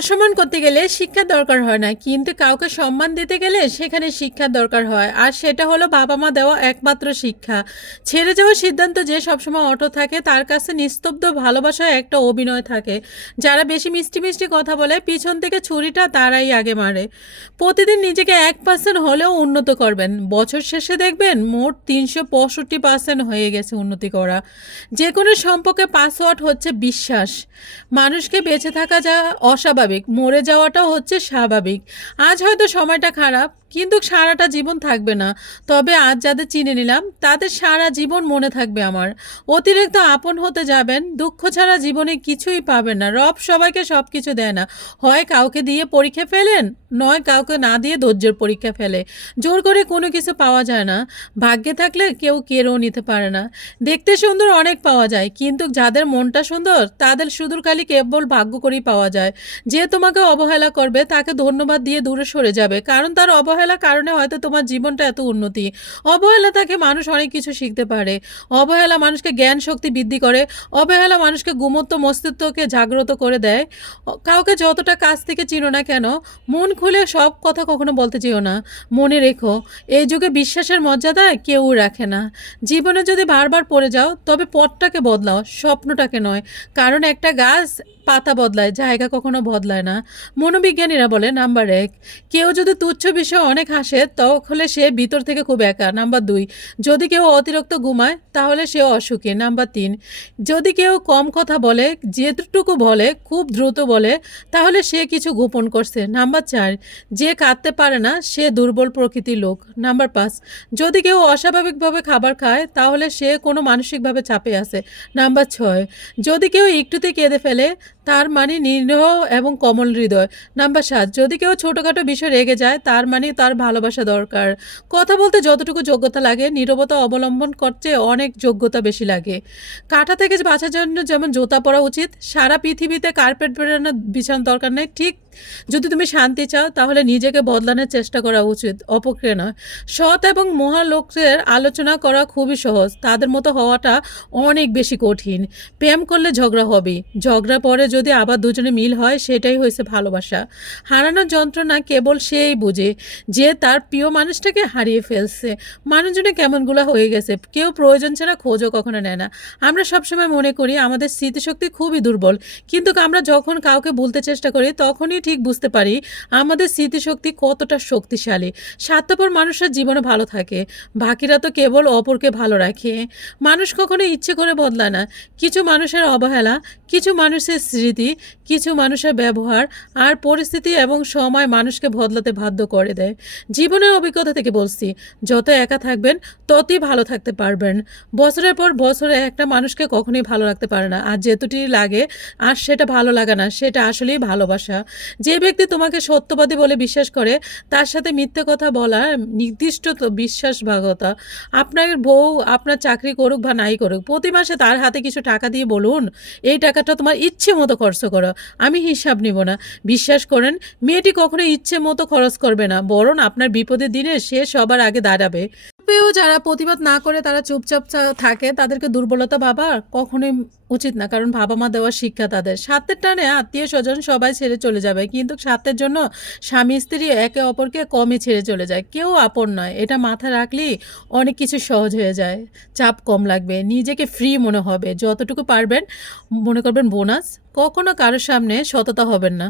অসম্মান করতে গেলে শিক্ষার দরকার হয় না, কিন্তু কাউকে সম্মান দিতে গেলে সেখানে শিক্ষার দরকার হয়। আর সেটা হলো বাবা মা দেওয়া একমাত্র শিক্ষা। ছেড়ে যাওয়ার সিদ্ধান্ত যে সবসময় অটো থাকে, তার কাছে নিস্তব্ধ ভালোবাসায় একটা অভিনয় থাকে। যারা বেশি মিষ্টি মিষ্টি কথা বলে, পিছন থেকে ছুরিটা তারাই আগে মারে। প্রতিদিন নিজেকে এক পার্সেন্ট হলেও উন্নত করবেন। বছর শেষে দেখবেন মোট তিনশো পঁয়ষট্টি পার্সেন্ট হয়ে গেছে উন্নতি করা। যে কোনো সম্পর্কে পাসওয়ার্ড হচ্ছে বিশ্বাস। মানুষকে বেঁচে থাকা যা অস্বাভাবিক। মরে যাওয়াটাও হচ্ছে স্বাভাবিক। আজ হয়তো সময়টা খারাপ, কিন্তু সারাটা জীবন থাকবে না। তবে আজ যাদের চিনে নিলাম, তাদের সারা জীবন মনে থাকবে আমার। অতিরিক্ত আপন হতে যাবেন, দুঃখ ছাড়া জীবনে কিছুই পাবেন না। রব সবাইকে সব কিছু দেয় না। হয় কাউকে দিয়ে পরীক্ষা ফেলেন, নয় কাউকে না দিয়ে ধৈর্যের পরীক্ষা ফেলে। জোর করে কোনো কিছু পাওয়া যায় না। ভাগ্যে থাকলে কেউ কেড়েও নিতে পারে না। দেখতে সুন্দর অনেক পাওয়া যায়, কিন্তু যাদের মনটা সুন্দর, তাদের সুদূর খালি কেবল ভাগ্য করেই পাওয়া যায়। যে তোমাকে অবহেলা করবে, তাকে ধন্যবাদ দিয়ে দূরে সরে যাবে। কারণ তার অবহেলা কারণে হয়তো তোমার জীবনটা এত উন্নতি। অবহেলা থেকে মানুষ অনেক কিছু শিখতে পারে। অবহেলা মানুষকে জ্ঞান শক্তি বৃদ্ধি করে। অবহেলা মানুষকে গুমত্ব মস্তিত্বকে জাগ্রত করে দেয়। কাউকে যতটা কাছ থেকে চিনো না কেন, মন খুলে সব কথা কখনো বলতে চেও না। মনে রেখো, এই যুগে বিশ্বাসের মর্যাদা কেউ রাখে না। জীবনে যদি বারবার পড়ে যাও, তবে পথটাকে বদলাও, স্বপ্নটাকে নয়। কারণ একটা গাছ পাতা বদলায়, জায়গা কখনো বদলায় না। মনোবিজ্ঞানীরা বলে নাম্বার এক, কেউ যদি তুচ্ছ বিষয়ে অনেক হাসে, তাহলে সে ভিতর থেকে খুব একা। নাম্বার দুই, যদি কেউ অতিরিক্ত ঘুমায়, তাহলে সে অসুখী। নাম্বার তিন, যদি কেউ কম কথা বলে, যেটুকু বলে, খুব দ্রুত বলে, তাহলে সে কিছু গোপন করছে। নাম্বার চার, যে কাঁদতে পারে না, সে দুর্বল প্রকৃতির লোক। নাম্বার পাঁচ, যদি কেউ অস্বাভাবিকভাবে খাবার খায়, তাহলে সে কোনো মানসিকভাবে চাপে আছে। নাম্বার ছয়, যদি কেউ একটুতে কেঁদে ফেলে, তার মানে নির্দেহ এবং কমল হৃদয়। নাম্বার সাত, যদি কেউ ছোটোখাটো বিষয় রেগে যায়, তার মানে তার ভালোবাসা দরকার। কথা বলতে যতটুকু যোগ্যতা লাগে, নীরবতা অবলম্বন করতে অনেক যোগ্যতা বেশি লাগে। কাঁটা থেকে বাঁচার জন্য যেমন জুতা পরা উচিত, সারা পৃথিবীতে কার্পেট বেরোনোর বিছানার দরকার নেই। ঠিক যদি তুমি শান্তি চাও, তাহলে নিজেকে বদলানোর চেষ্টা করা উচিত, অপক্রিয় নয়। সৎ এবং মহালোকের আলোচনা করা খুবই সহজ, তাদের মতো হওয়াটা অনেক বেশি কঠিন। প্রেম করলে ঝগড়া হবে ঝগড়া পরে যদি আবার দুজনে মিল হয় সেটাই হয়েছে ভালোবাসা। হারানোর যন্ত্রণা কেবল সেই বুঝে যে তার প্রিয় মানুষটাকে হারিয়ে ফেলছে। মানুষজনে কেমনগুলো হয়ে গেছে, কেউ প্রয়োজন ছাড়া খোঁজও কখনো নেয় না। আমরা সবসময় মনে করি আমাদের স্মৃতিশক্তি খুবই দুর্বল, কিন্তু আমরা যখন কাউকে বলতে চেষ্টা করি, তখনই ঠিক বুঝতে পারি আমাদের স্মৃতিশক্তি কতটা শক্তিশালী। স্বার্থপর মানুষের জীবনে ভালো থাকে, বাকিরা তো কেবল অপরকে ভালো রাখে। মানুষ কখনো ইচ্ছে করে বদলায় না। কিছু মানুষের অবহেলা, কিছু মানুষের স্মৃতি, কিছু মানুষের ব্যবহার আর পরিস্থিতি এবং সময় মানুষকে বদলাতে বাধ্য করে দেয়। জীবনের অভিজ্ঞতা থেকে বলছি, যত একা থাকবেন, ততই ভালো থাকতে পারবেন। বছরের পর বছরে একটা মানুষকে কখনোই ভালো রাখতে পারে না। আর যেতুটি লাগে, আর সেটা ভালো লাগা না, সেটা আসলেই ভালোবাসা। যে ব্যক্তি তোমাকে সত্যবাদী বলে বিশ্বাস করে, তার সাথে মিথ্যে কথা বলা, নির্দিষ্ট বিশ্বাসভাগতা আপনার বউ আপনার চাকরি করুক বা নাই করুক, প্রতি মাসে তার হাতে কিছু টাকা দিয়ে বলুন, এই টাকাটা তোমার ইচ্ছে মতো খরচ করো। আমি হিসাব নিব না। বিশ্বাস করেন, মেয়েটি কখনো ইচ্ছে মতো খরচ করবে না, বরং আপনার বিপদের দিনে সে সবার আগে দাঁড়াবে। পেয়েও যারা প্রতিবাদ না করে তারা চুপচাপ থাকে, তাদেরকে দুর্বলতা ভাবা কখনোই উচিত না। কারণ বাবা মা দেওয়ার শিক্ষা তাদের। স্বার্থের টানে আত্মীয় স্বজন সবাই ছেড়ে চলে যাবে, কিন্তু স্বার্থের জন্য স্বামী স্ত্রী একে অপরকে কমই ছেড়ে চলে যায়। কেউ আপন নয়, এটা মাথায় রাখলেই অনেক কিছু সহজ হয়ে যায়। চাপ কম লাগবে, নিজেকে ফ্রি মনে হবে। যতটুকু পারবেন, মনে করবেন বোনাস। কখনো কারোর সামনে সততা হবেন না।